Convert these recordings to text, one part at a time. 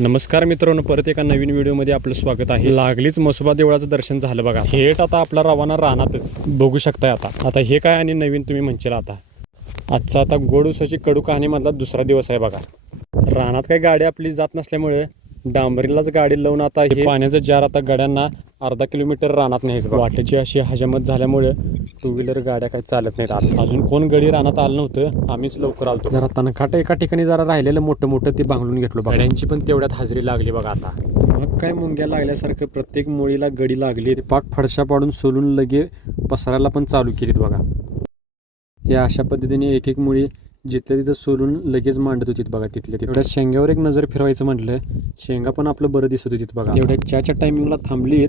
नमस्कार मित्रांनो, परत एका नवीन व्हिडिओमध्ये आपलं स्वागत आहे. लागलीच म्हसोबा देवळाचं दर्शन झालं बघा. थेट आता आपला रवाना रानातच बघू शकताय. आता हे काय आणि नवीन तुम्ही म्हणशील. आजचा गोड उसाची कडू कहाणीमधला दुसरा दिवस आहे बघा. रानात काही गाडी आपली जात नसल्यामुळे डांबरीलाच गाडी लावून आता हे पाण्याचं जार आता गाड्यांना अर्धा किलोमीटर रानात न्यायचं. वाटेची अशी हजामत झाल्यामुळे टू व्हीलर गाड्या काही चालत नाहीत. अजून कोण गडी रानात आलं नव्हतं, आम्हीच लवकर आलतो. जरा तणखाट एका ठिकाणी जरा राहिलेलं मोठं ते बांगळून घेतलो. गाड्यांची पण तेवढ्यात हजेरी लागली बघा. आता मग काय मुंग्या लागल्यासारखं प्रत्येक मुळीला गडी लागली. पाक फडशा पाडून सोलून लगे पसरायला पण चालू केलीत बघा. या अशा पद्धतीने एक एक मुळी जिथल्या तिथं सोलून लगेच मांडत होती बघा. तिथल्या तेवढ्या शेंग्यावर एक नजर फिरवायचं म्हटलं, शेंगा पण आपलं बरं दिसत होती बघा. एवढ्या चहाच्या टायमिंगला थांबलीत.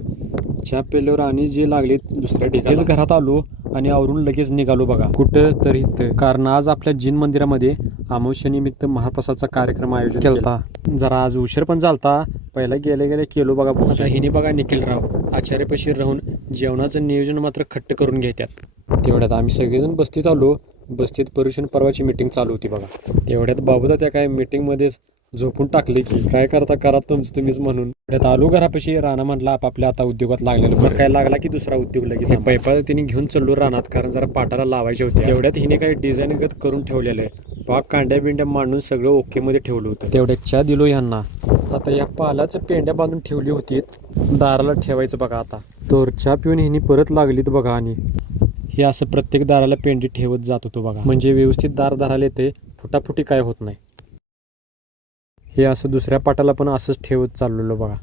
चहा पेल्यावर आणि जे लागलीत दुसऱ्या ठिकाणी घरात आलो आणि आवरून लगेच निघालो बघा. कुठं तर इथं, कारण आज आपल्या जिन मंदिरामध्ये अमावस्येनिमित्त महाप्रसादचा कार्यक्रम आयोजित केलता. जरा आज उशीर पण झालता. पहिला गेले केलो बघा. आता हिने बघा निखिलराव आचार्यपाशी राहून जेवणाचं नियोजन मात्र खट्ट करून घेतात. तेवढ्यात आम्ही सगळेजण बस्तीत आलो. बस्तीत पर्युषण पर्वाची मीटिंग चालू होती बघा. तेवढ्यात बाबूदा त्या काय मीटिंगमध्येच झोपून टाकले की काय करता करा तुम्हीच म्हणून. त्यात आलो घरापाशी. राणा म्हटला आपापल्या आता उद्योगात लागलेलं. मग काय लागला की दुसरा उद्योग लगेच. पैपा तिने घेऊन चाललो रानात, कारण जरा पाटाला लावायचे होते. तेवढ्यात हिने काही डिझाईनगत करून ठेवलेलं आहे. पाक कांड्या बिंड्या मांडून सगळं ओके मध्ये ठेवलं होतं. तेवढ्यात चहा दिलो ह्यांना. आता या पालाचं पेंड्या बांधून ठेवली होती, दाराला ठेवायचं बघा. आता तर चहा पिऊन हिने परत लागलीत बघा. आणि हे असं प्रत्येक दाराला पेंडी ठेवत जात होतो बघा, म्हणजे व्यवस्थित दार धरायला येते, फुटाफुटी काय होत नाही. हे असं दुसऱ्या पाटाला पण असंच ठेवत चाललेलो बघा.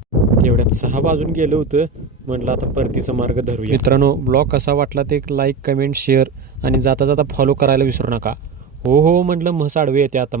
तेवढ्यात 6 वाजून गेलं होतं. म्हटलं आता परतीचा मार्ग धरूया. मित्रांनो, ब्लॉग कसा वाटला ते लाईक, कमेंट, शेअर आणि जाता जाता फॉलो करायला विसरू नका. हो म्हटलं म्हस आडवे येते आता.